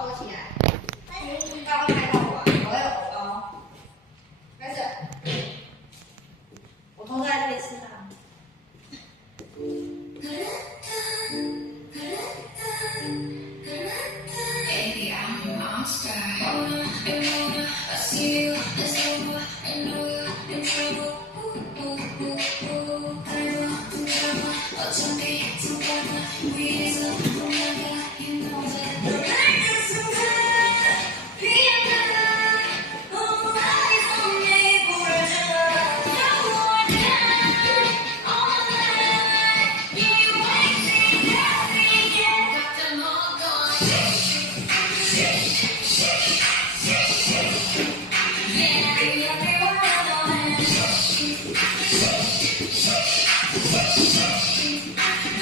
包裹起来。高高开到我，我要有包。开始。我偷在这里吃它。Baby, I'm a monster. I see you, it's over. I know you're in trouble. 어차피 tomorrow we is up forever. You know that the night is so good. 피어나, all eyes on me. 보여줘. No more time, all night. You waiting every day. Got them all going. Yeah, everyone on it.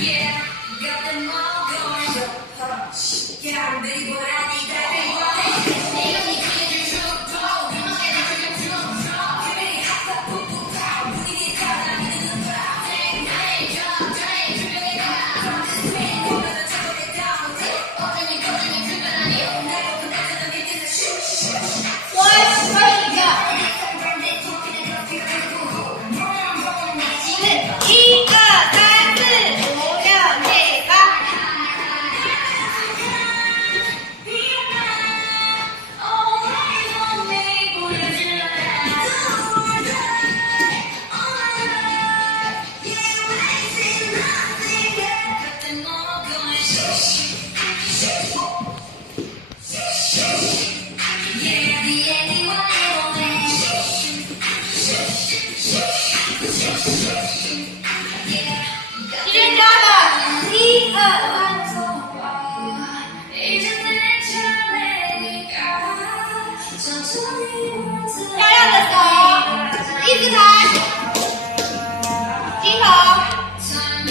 Yeah, got them all going. Yeah, baby, what I need, baby, what I need. 내가 네 그녀를 줘, 음악에는 그냥 줘. Baby, 핫핫 푹푹 타. 분위기 가라앉는 crowd. Dang, dang, dang, 조명이 가. Spin, 보면서 잡아내 down. 어쩌니 거저니 그건 아니오. 나도 그때는 밑에서 shoot, shoot, shoot. 이